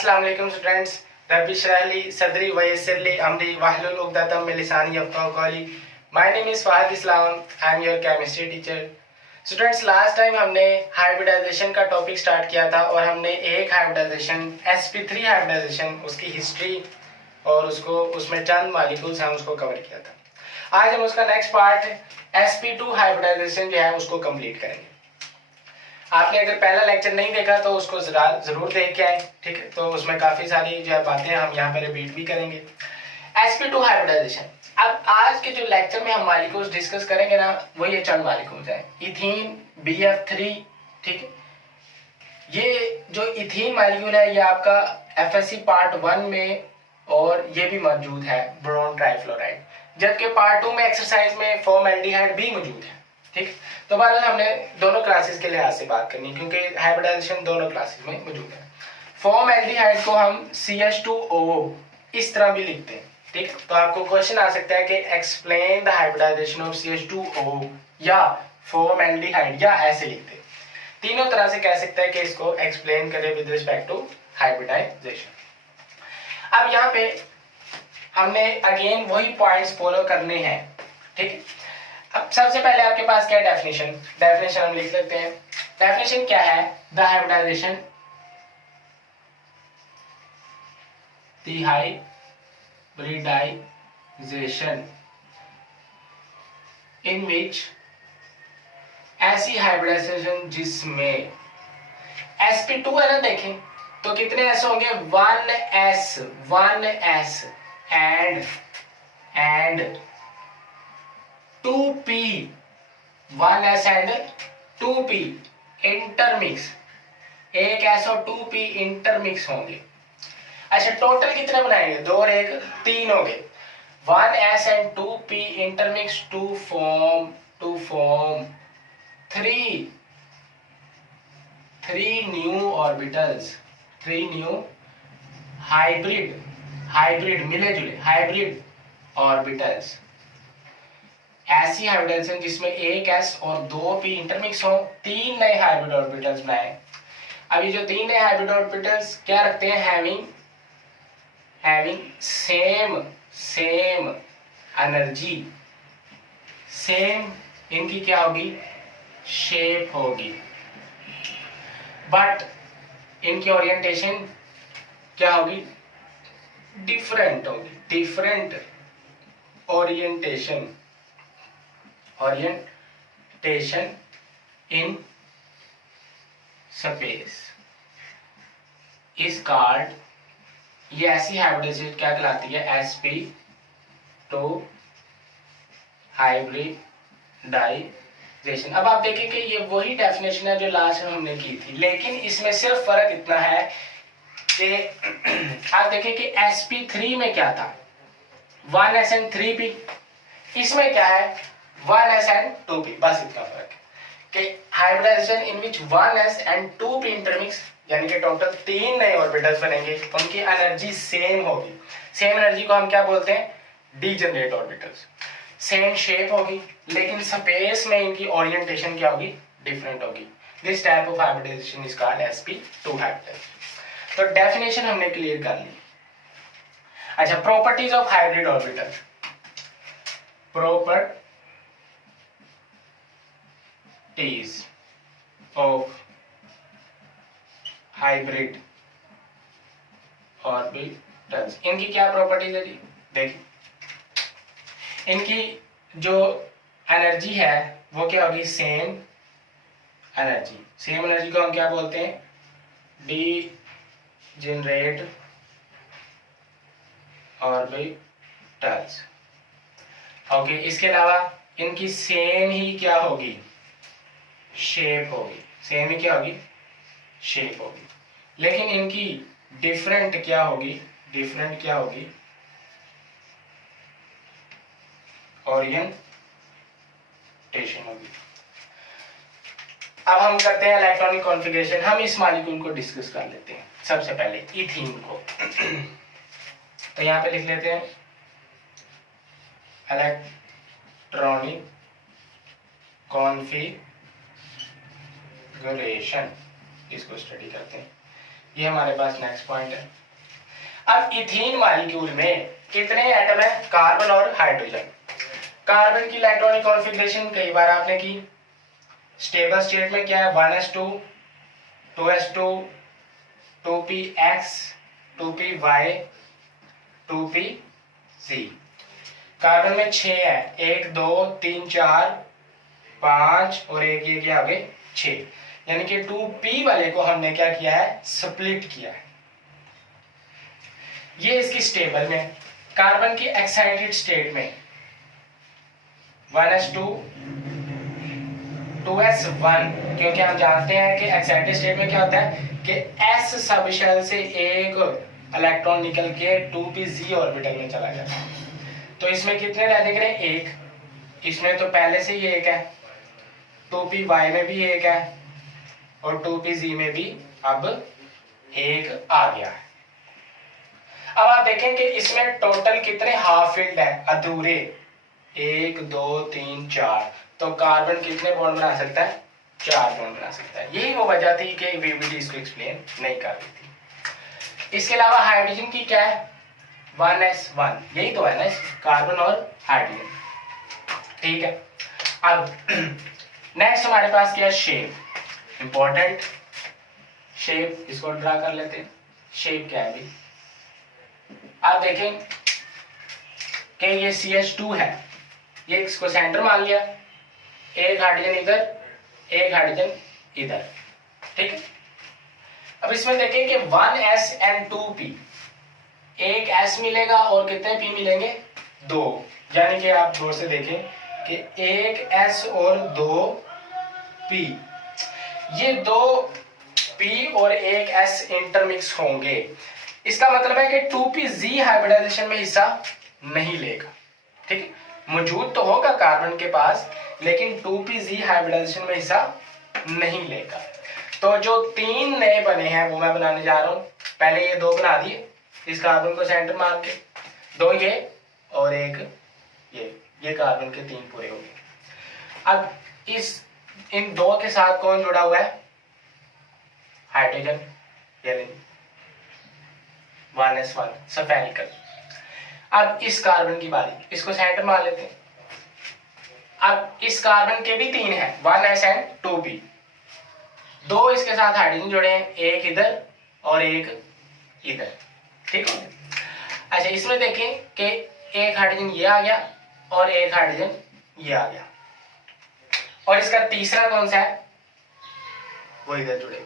अस्सलाम वालेकुम स्टूडेंट्स। रब्बी इश्रह ली सदरी वयस्सिर ली अमरी वाहलुल उक़दतम मिन लिसानी यफ़क़हू क़ौली। My name is Fahad Islam, I am your chemistry teacher. Students, last time हमने हाइब्रिडाइजेशन का टॉपिक स्टार्ट किया था और हमने एक हाइब्रिडाइजेशन sp3 हाइब्रिडाइजेशन, उसकी हिस्ट्री और उसमें चंद मॉलिक्यूल्स हैं उसको कवर किया था। आज हम उसका नेक्स्ट पार्ट sp2 हाइब्रिडाइजेशन जो है उसको कंप्लीट करेंगे। आपने अगर पहला लेक्चर नहीं देखा तो उसको जरूर देख के आए, ठीक है। तो उसमें काफी सारी जो है बातें हम यहाँ पे रिपीट भी करेंगे। sp2 hybridisation. अब आज के जो लेक्चर में हम मॉलिक्यूल्स डिस्कस करेंगे ना, वो ये चंद मॉलिक्यूल्स हैं। इथीन, BF3, ठीक है। ये जो इथीन मॉलिक्यूल है ये आपका FSC पार्ट 1 में और ये भी मौजूद है, बोरोन ट्राइफ्लोराइड, जबकि पार्ट 2 में एक्सरसाइज में फॉर्मल्डिहाइड भी मौजूद है, ठीक। तो बहरहाल हमने दोनों क्लासेस के लिहाज से बात करनी क्योंकि हाइब्रिडाइजेशन दोनों क्लासेस में मौजूद है। फॉर्मल्डिहाइड को हम CH2O इस तरह भी लिखते हैं, ठीक। तो आपको क्वेश्चन आ सकता है कि explain the hybridisation of CH2O या फॉर्मल्डिहाइड, या ऐसे लिखते हैं। तीनों तरह से कह सकते हैं कि इसको एक्सप्लेन करें विद रिस्पेक्ट टू हाइब्रिडाइजेशन। अब यहाँ पे हमने अगेन वही पॉइंट्स फॉलो करने हैं, ठीक। अब सबसे पहले आपके पास क्या है, डेफिनेशन हम लिख लेते हैं। डेफिनेशन क्या है, the hybridisation, the hybridisation in विच, ऐसी हाइब्रिडाइजेशन जिसमें sp2 है ना, देखें तो कितने s होंगे, 1s and 2p, 1s and 2p intermix, एक s और 2p इंटरमिक्स होंगे। अच्छा, टोटल कितने बनाएंगे, 2 और 1 3 हो गए। 1s and 2p intermix to form 3 new orbitals, 3 new hybrid मिले जुले हाइब्रिड ऑर्बिटल्स। ऐसी हाइब्रिडाइजेशन जिसमें एक s और 2p इंटरमिक्स हो, 3 नए हाइब्रिड ऑर्बिटल्स बनाए। अब ये जो 3 नए हाइब्रिड ऑर्बिटल्स क्या रखते हैं, हैविंग सेम एनर्जी, सेम इनकी क्या होगी, शेप होगी, बट इनकी ओरिएंटेशन क्या होगी, डिफरेंट होगी, different orientation in space is called, ये ऐसी हाइब्रिडाइजेशन क्या कहलाती है, sp2 हाइब्रिडाइजेशन। अब आप देखें कि ये वही डेफिनेशन है जो लास्ट में हमने की थी, लेकिन इसमें सिर्फ फर्क इतना है कि आप देखें कि sp3 में क्या था, 1s एंड 3p, इसमें क्या है, 1s एंड 2p, बस इतना फर्क है कि hybridisation in which 1s and 2p intermix, यानी कि टोटल 3 नए ऑर्बिटल्स बनेंगे, उनकी एनर्जी सेम होगी। सेम एनर्जी को हम क्या बोलते हैं, डीजेनरेट ऑर्बिटल्स। सेम शेप होगी लेकिन स्पेस में इनकी ओरिएंटेशन क्या होगी, डिफरेंट होगी। This type of hybridisation is called sp2 hybridisation. तो डेफिनेशन हमने क्लियर कर ली। अच्छा, properties of hybrid orbital, properties of hybrid orbitals, इनकी क्या प्रॉपर्टीज है जी, देखिए इनकी जो एनर्जी है वो क्या होगी, सेम एनर्जी को हम क्या बोलते हैं, डीजेनरेट ऑर्बिटल्स, ओके। इसके अलावा इनकी सेम ही क्या होगी, शेप होगी, सेम ही क्या होगी, शेप होगी, लेकिन इनकी डिफरेंट क्या होगी, ओरिएंटेशन होगी। अब हम करते हैं इलेक्ट्रॉनिक कॉन्फ़िगरेशन। हम इस मॉलिक्यूल को डिस्कस कर लेते हैं। सबसे पहले इथीन को तो यहाँ पे लिख लेते हैं इलेक्ट्रॉनिक कॉन्फ़िगरेशन, इसको स्टडी करते हैं। ये हमारे पास नेक्स्ट पॉइंट है। अब इथीन मॉलिक्यूल में कितने एटम है? कार्बन और हाइड्रोजन। कार्बन की इलेक्ट्रॉनिक कॉन्फ़िगरेशन कई बार आपने की। स्टेबल स्टेट में क्या है? 1s2 2s2 2px 2py 2pz। Carbon में 6 है, 1 2 3 4 5 और एक ये क्या हो गए 6, यानी कि 2p वाले को हमने क्या किया है? स्प्लिट किया है। ये इसकी स्टेबल में। कार्बन की एक्साइटेड स्टेट में 1s2 2s1, क्योंकि हम जानते हैं कि एक्साइटेड स्टेट में क्या होता है कि s सब शेल से एक इलेक्ट्रॉन निकल के 2pz ऑर्बिटल में चला जाता है। तो इसमें कितने रह देंगे? एक। इसमें तो पहले से ही एक है, 2py में भी एक है और 2pz में भी अब एक आ गया है। अब आप देखें कि इसमें टोटल कितने हाफ फिल्ड है? अधूरे 1 2 3 4। तो कार्बन कितने बॉन्ड बना सकता है? 4 बॉन्ड बना सकता है। यही वो वजह थी कि वीबीडी इसको एक्सप्लेन नहीं कर रही थी। इसके अलावा हाइड्रोजन की क्या है? 1s1, यही तो है ना कार्बन और हाइड्रोजन, ठीक है। अब नेक्स्ट हमारे पास क्या है? शेप, इंपॉर्टेंट शेप, इसको ड्रा कर लेते हैं। शेप क्या है भाई? आप देखें कि ये CH2 है, ये इसको सेंटर मान लिया, एक हाइड्रोजन इधर एक हाइड्रोजन इधर, ठीक। अब इसमें देखें कि 1s and 2p, एक s मिलेगा और कितने p मिलेंगे? 2, यानी कि आप जोर से देखें कि एक s और 2 p, ये 2 p और एक s इंटरमिक्स होंगे। इसका मतलब है कि 2pz हाइब्रिडाइजेशन में हिस्सा नहीं लेगा, ठीक। मौजूद तो होगा कार्बन के पास, लेकिन 2pz हाइब्रिडाइजेशन में हिस्सा नहीं लेगा। तो जो 3 नए बने हैं वो मैं बनाने जा रहा हूं। पहले ये 2 बना दिए, इस कार्बन को सेंटर मान के, 2 ये और एक ये कार्बन के 3 पूरे हो गए। अब इन 2 के साथ कौन जुड़ा हुआ है? हाइड्रोजन, यानी 1s1 सफेरिकल। अब इस कार्बन की बारी, इसको सेंटर मान लेते हैं। अब इस कार्बन के भी 3 हैं, 1s and 2p। 2 इसके साथ हाइड्रोजन जुड़े हैं, एक इधर और एक इधर, ठीक है। अच्छा, इसमें देखें कि एक हाइड्रोजन ये आ गया और एक हाइड्रोजन ये आ गया, और इसका तीसरा कौन सा है? वो इधर जुड़ेगा,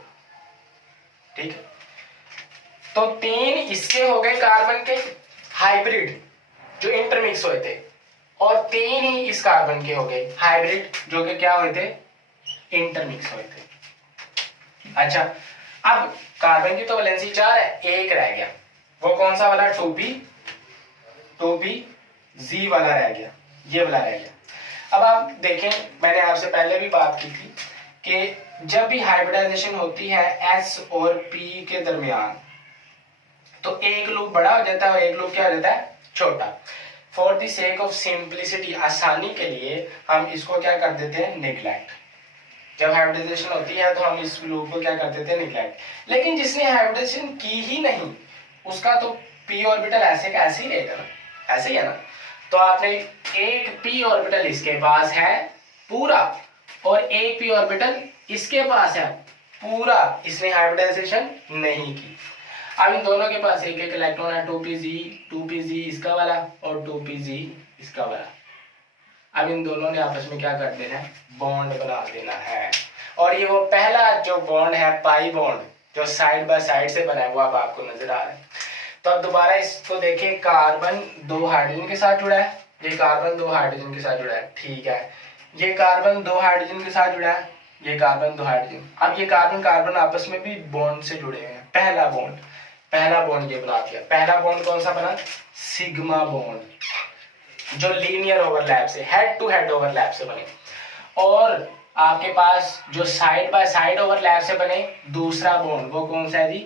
ठीक है। तो 3 इसके हो गए कार्बन के हाइब्रिड जो इंटरमिक्स हुए थे, और 3 ही इस कार्बन के हो गए हाइब्रिड जो कि क्या हुए थे? इंटरमिक्स हुए थे। अच्छा, अब कार्बन की तो वैलेंसी 4 है, एक रह गया, वो कौन सा वाला? 2pz वाला रह गया, ये वाला रह गया। अब आप देखें, मैंने आपसे पहले भी बात की थी कि जब भी हाइब्रिडाइजेशन होती है s और p के दरमियान, तो एक लूप बड़ा हो जाता है और एक लूप क्या हो जाता है? छोटा। For the sake of simplicity, आसानी के लिए हम इसको क्या कर देते हैं? नेग्लेक्ट। जब हाइब्रिडाइजेशन होती है तो हम इस लूप को क्या कर देते हैं? नेग्लेक्ट। लेकिन जिसने हाइब्रिडाइजेशन की ही नहीं, उसका तो p ऑर्बिटल ऐसे का ऐसे ही रहेगा ना, ऐसे ही है ना। तो आपने एक p ऑर्बिटल इसके पास है पूरा और एक p ऑर्बिटल इसके पास है पूरा, इसने हाइब्रिडाइजेशन नहीं की। अब इन दोनों के पास एक एक इलेक्ट्रॉन है, 2pz इसका वाला और 2pz इसका वाला। अब इन दोनों ने आपस में क्या कर देना है? बॉन्ड बना देना है। और ये वो पहला जो बॉन्ड है, पाई बॉन्ड, जो साइड बाय साइड से बना है, वो अब आपको नजर आ रहा है। तो अब दोबारा इसको देखें, कार्बन 2 हाइड्रोजन के साथ जुड़ा है, ये कार्बन 2 हाइड्रोजन के साथ जुड़ा है, ठीक है। ये कार्बन 2 हाइड्रोजन के साथ जुड़ा है, ये कार्बन 2 हाइड्रोजन। अब ये कार्बन कार्बन आपस में भी बॉन्ड से जुड़े हुए हैं। पहला बॉन्ड ये बना दिया। पहला बॉन्ड कौन सा बना? सिग्मा बॉन्ड, जो लीनियर ओवरलैप से, हेड टू हेड ओवरलैप से बने। और आपके पास जो साइड बाय साइड ओवरलैप से बने दूसरा बॉन्ड, वो कौन सा है जी?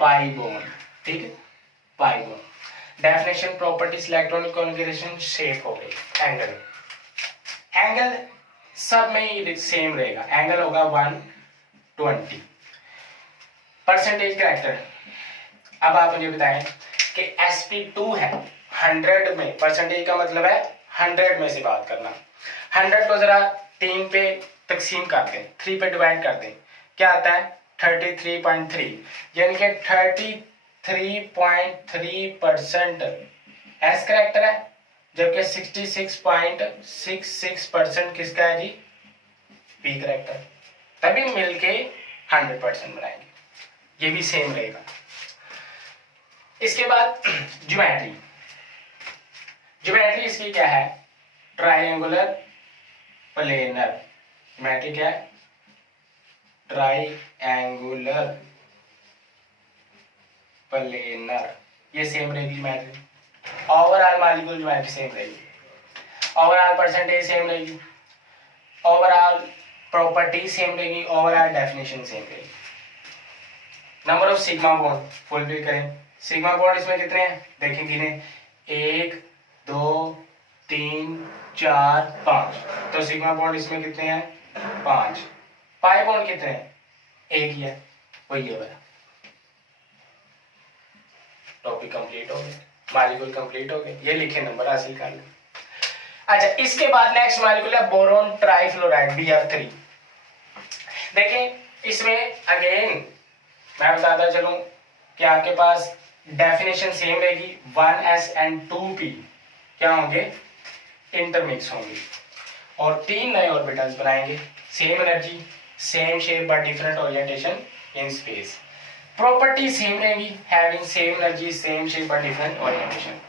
पाई बॉन्ड, ठीक है, pi bond. Definition, properties, electronic configuration, shape हो गई। एंगल सब में ही सेम रहेगा, एंगल होगा 120। Percentage character. अब आप मुझे बताएं कि sp2 है 100 में, परसेंटेज का मतलब है 100 में से बात करना। 100 को जरा 3 पे तकसीम कर दें, 3 पे डिवाइड कर दें, क्या आता है 33.3, यानी कि 33.3% एस करेक्टर है, जबकि 66.66% किसका है जी, बी करेक्टर। तभी मिलके 100% बनाएंगे, ये भी सेम रहेगा। इसके बाद ज्योमेट्री। ज्योमेट्री इसकी क्या है, ट्राइंगुलर प्लेनर। ज्योमेट्री क्या है, ट्राइंगुलर प्लेनर, ये सेम रहेगी geometry. Overall molecule geometry same रहेगी, ओवरऑल परसेंटेज सेम रहेगी, ओवरऑल प्रॉपर्टी सेम रहेगी, ओवरऑल डेफिनेशन सेम रहेगी। Number of sigma bond fulfil करें। सिग्मा बॉन्ड इसमें कितने हैं देखें गिने, 1 2 3 4 5, तो सिग्मा बॉन्ड इसमें कितने हैं 5। पाई बॉन्ड कितने हैं, एक ही है, वही है वाला। टॉपिक कंप्लीट हो गया, मॉलिक्यूल कंप्लीट हो गए, ये लिखे नंबर हासिल कर लें। अच्छा, इसके बाद नेक्स्ट मॉलिक्यूल है बोरोन ट्राइफ्लोराइड BF3। देखें इसमें अगेन मैं बताता चलूं कि आपके पास डेफिनेशन सेम रहेगी, 1s एंड 2p क्या होंगे, इंटरमिक्स होंगे, और 3 नए ऑर्बिटल्स बनाएंगे, same energy same shape but different orientation in space. Property same रहेगी, having same energy same shape but different orientation.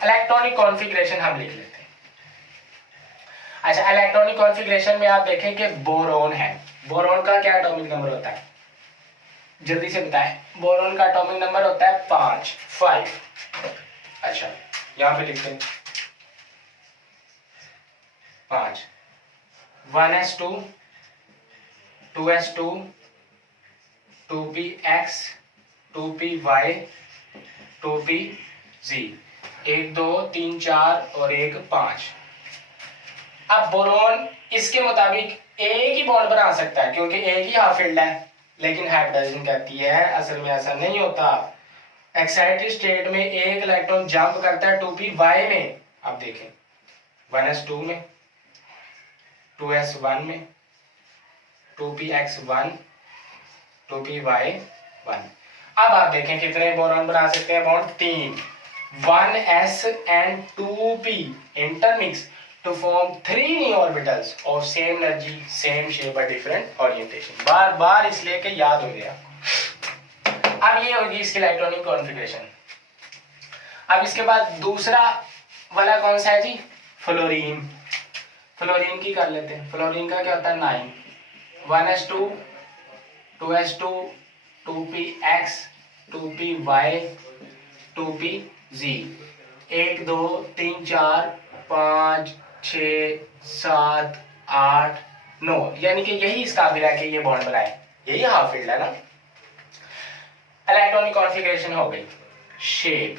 Electronic configuration हम लिख लेते हैं। अच्छा, इलेक्ट्रॉनिक कॉन्फ़िगरेशन में आप देखें कि बोरोन है, बोरोन का क्या एटॉमिक नंबर होता है, जल्दी से बताएं। बोरोन का एटॉमिक नंबर होता है 5। अच्छा, यहां पे लिखते हैं 5, 1s2 2s2 2px 2py 2pz, 1 2 3 4 और 1 5। अब बोरोन इसके मुताबिक एक ही बॉन्ड बना सकता है क्योंकि एक ही हाफ फील्ड है, लेकिन हाइब्रिडाइजेशन कहती है असल में ऐसा नहीं होता। एक्साइटेड स्टेट में एक इलेक्ट्रॉन जंप करता है 2py में, अब देखें 1s2 में, 2s1 में, 2px1 2py1। अब आप देखें कितने बोरॉन बना सकते हैं bond, 3, 1s and 2p intermix to form 3 new orbitals of same energy same shape but different orientation। बार बार इसलिए कि याद हो गया आपको। अब ये होगी इसकी इलेक्ट्रॉनिक कॉन्फ़िगरेशन। अब इसके बाद दूसरा वाला कौन सा है जी, फ्लोरीन। फ्लोरीन की कर लेते हैं। फ्लोरीन का क्या होता है 9, 1s2 2s2 2px 2py 2pz, 1 2 3 4 5 6 7 8 9, यानी कि यही इस काबिल है कि ये बॉन्ड बनाए, यही हाफ फील्ड है ना। इलेक्ट्रॉनिक कॉन्फ़िगरेशन हो गई। शेप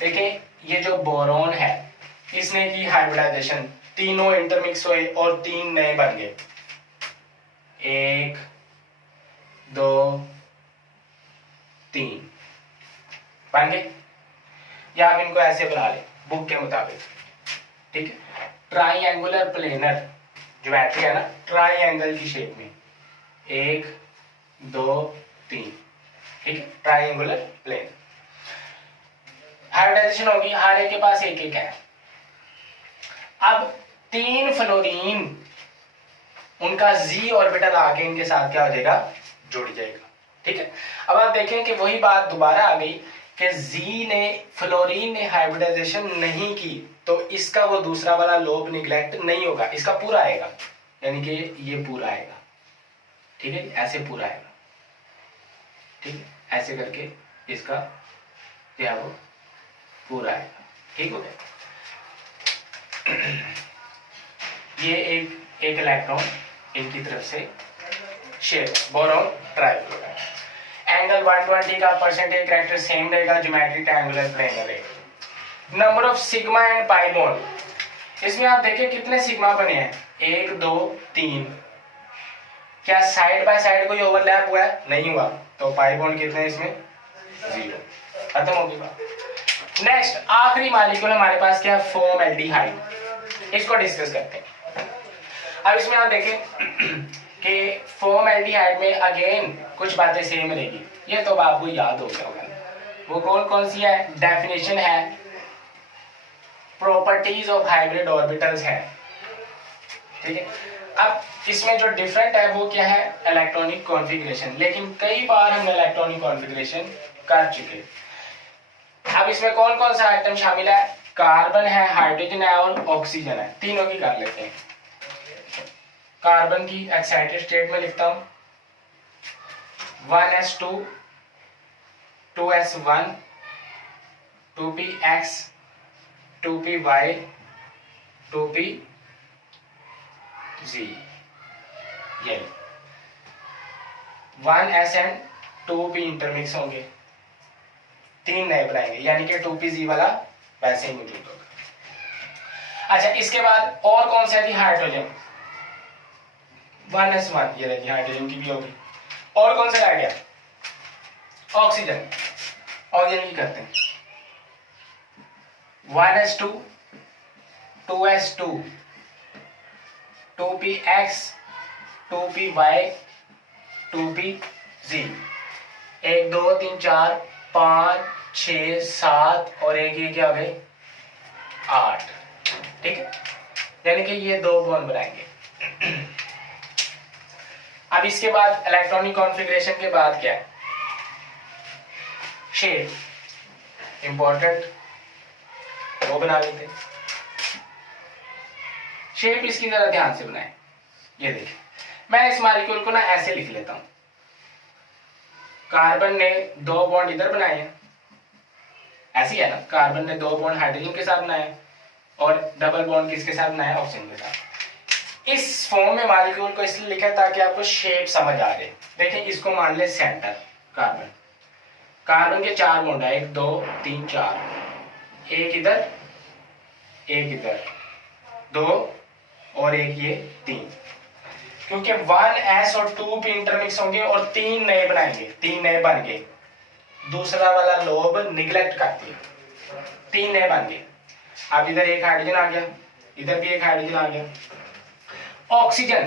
देखिए, ये जो बोरोन है इसने की हाइब्रिडाइजेशन, तीनों इंटरमिक्स हुए और 3 नए बन गए, 1 2 3 बन गए, या आप इनको ऐसे बना लें बुक के मुताबिक, ठीक है। ट्राइंगुलर प्लेनर ज्योमेट्री है ना, ट्राइंगल की शेप में 1 2 3, ठीक है, ट्राइंगुलर प्लेन। हाइब्रिडाइजेशन होगी, हर एक के पास एक एक है। अब 3 फ्लोरीन, उनका z ऑर्बिटल आके इनके साथ क्या हो जाएगा, जुड़ जाएगा, ठीक है। अब आप देखें कि वही बात दोबारा आ गई कि फ्लोरीन ने हाइब्रिडाइजेशन नहीं की तो इसका वो दूसरा वाला लोब निगलेक्ट नहीं होगा, इसका पूरा आएगा, यानी कि ये पूरा आएगा, ठीक है, ऐसे पूरा आएगा, ठीक है, ऐसे करके इसका क्या वो पूरा आएगा, ठीक हो गया। ये एक इलेक्ट्रॉन इनकी तरफ से शेप, बोरोन ट्राइफ्लोराइड। एंगल 120 का परसेंटेज कैरेक्टर सेम रहेगा, ज्योमेट्री ट्रायंगुलर प्लेनर रहेगा। Number of sigma and pi bond, इसमें आप देखिए कितने सिग्मा बने हैं, 1 2 3, क्या साइड बाय साइड कोई ओवरलैप हुआ है? नहीं हुआ, तो पाई बॉन्ड कितने हैं इसमें? 0। खत्म होगी बात। नेक्स्ट आखिरी मॉलिक्यूल हमारे पास क्या है? फॉर्मल्डिहाइड। इसको डिस्कस करते हैं। अब इसमें आप देखें कि फॉर्मल्डिहाइड में अगेन कुछ बातें सेम रहेगी, ये तो आपको याद हो गया होगा। वो कौन कौन सी है? डेफिनेशन है, प्रॉपर्टीज ऑफ हाइब्रिड ऑर्बिटल्स है, ठीक है। अब इसमें जो डिफरेंट है वो क्या है? इलेक्ट्रॉनिक कॉन्फ़िगरेशन, लेकिन कई बार हम इलेक्ट्रॉनिक कॉन्फ़िगरेशन कर चुके। अब इसमें कौन कौन सा आइटम शामिल है? कार्बन है, हाइड्रोजन है और ऑक्सीजन है। तीनों की कर लेते हैं। कार्बन की एक्साइटेड स्टेट में लिखता हूं 1s2 2s1 2px 2py 2pz। ये 1s एंड 2p इंटरमिक्स होंगे, 3 नए बनाएंगे, यानी कि 2pz वाला वैसे ही मौजूद होगा। अच्छा, इसके बाद और कौन सा थी? हाइड्रोजन 1s1, ये देखिए हाइड्रोजन की भी होगी। और कौन सा रह गया? ऑक्सीजन। ऑक्सीजन की करते हैं 1s2 2s2 2px 2py 2pz। 1 2 3 4 5 6 7 और एक ये क्या हो गए? 8। ठीक है, यानी कि ये 2 बॉन्ड बनाएंगे। अब इसके बाद इलेक्ट्रॉनिक कॉन्फ़िगरेशन के बाद क्या है? शेप इंपॉर्टेंट, वो बना लेते हैं। शेप इसकी जरा ध्यान से बनाएं। ये देखिए, मैं इस मॉलिक्यूल को ना ऐसे लिख लेता हूं। कार्बन ने 2 बॉन्ड इधर बनाए हैं, ऐसी है ना। कार्बन ने 2 बॉन्ड हाइड्रोजन के साथ बनाए और डबल बॉन्ड किसके साथ बनाया? ऑक्सीजन के साथ। इस फॉर्म में मॉलिक्यूल को इसलिए लिखा ताकि आपको शेप समझ आ जाए। देखिए, इसको मान ले सेंटर कार्बन। कार्बन के 4 बॉन्ड है, 1 2 3 4, एक इधर एक इधर, 2 और एक ये 3। क्योंकि 1s और 2p इंटरमिक्स होंगे और 3 नए बनाएंगे, 3 नए बन गए। दूसरा वाला लोब निगलेक्ट करती है, 3 नए बन गए। अब इधर एक हाइड्रोजन आ गया, इधर भी एक हाइड्रोजन आ गया। ऑक्सीजन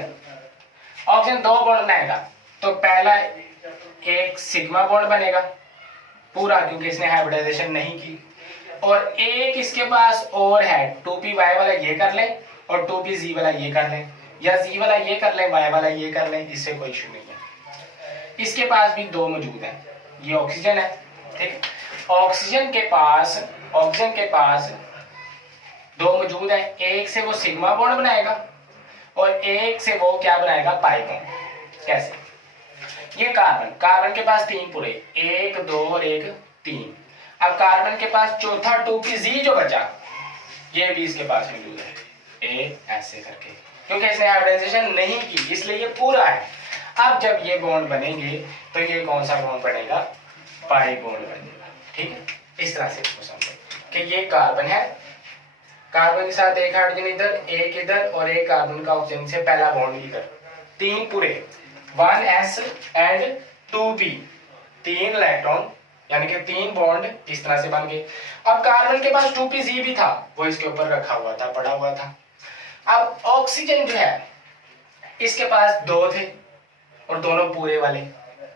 2 बॉन्ड बनाएगा, तो पहला एक सिग्मा बॉन्ड बनेगा पूरा, क्योंकि इसने हाइब्रिडाइजेशन नहीं की। और एक इसके पास और है 2py वाला, ये कर ले, और 2pz वाला ये कर ले, या z वाला ये कर ले, y वाला ये कर ले, इससे कोई इशू नहीं है। इसके पास भी 2 मौजूद हैं, ये ऑक्सीजन है, ठीक। ऑक्सीजन के पास 2 मौजूद है। एक से वो सिग्मा बॉन्ड बनाएगा और एक से वो क्या बनाएगा? Pi bond. कैसे? ये कार्बन के पास 3 पूरे, 1 2 और 1 3। अब कार्बन के पास चौथा 2pz जो बचा, ये भी इसके पास मौजूद है, ए ऐसे करके, क्योंकि इसने हाइब्रिडाइजेशन नहीं की इसलिए ये पूरा है। अब जब ये बॉन्ड बनेंगे तो ये कौन सा बॉन्ड बनेगा? पाई बॉन्ड बनेगा, ठीक है। इस तरह से इसको समझे कि ये कार्बन है, कार्बन के साथ एक हाइड्रोजन इधर, एक इधर और एक कार्बन का ऑक्सीजन से पहला बॉन्ड इधर, 3 पूरे, 1s एंड 2p, 3 इलेक्ट्रॉन, यानी कि 3 बॉन्ड इस तरह से बन गए। अब कार्बन के पास 2pz भी था, वो इसके ऊपर रखा हुआ था, पड़ा हुआ था। अब ऑक्सीजन जो है इसके पास 2 थे और दोनों पूरे वाले,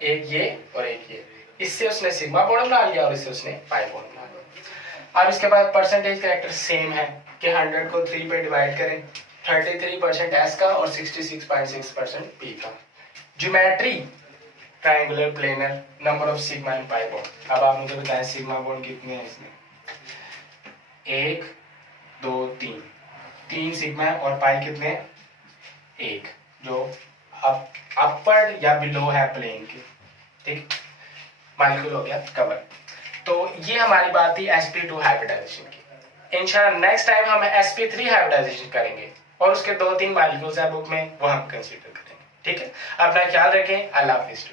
एक ये और एक ये। इससे उसने सिग्मा बॉन्ड बना लिया और इससे उसने पाई बॉन्ड बना लिया। अब इसके बाद परसेंटेज कैरेक्टर सेम है कि 100 को 3 पे डिवाइड करें, 33% s का और 66.6% p का। Geometry triangular planar, number of sigma and pi bond. अब आप मुझे बताएं सिग्मा बॉन्ड कितने हैं इसमें? 1 2 3, 3 सिग्मा और पाई कितने हैं? 1, जो अपर या बिलो है प्लेन के, ठीक। मॉलिक्यूल हो गया कवर। तो ये हमारी बात थी sp2 हाइब्रिडाइजेशन की। इंशाल्लाह नेक्स्ट टाइम हम sp3 हाइब्रिडाइजेशन करेंगे और उसके 2-3 मॉलिक्यूल्स हैं बुक में, वो हम कंसीडर करेंगे, ठीक है। अपना ख्याल रखें। अल्लाह हाफिज़।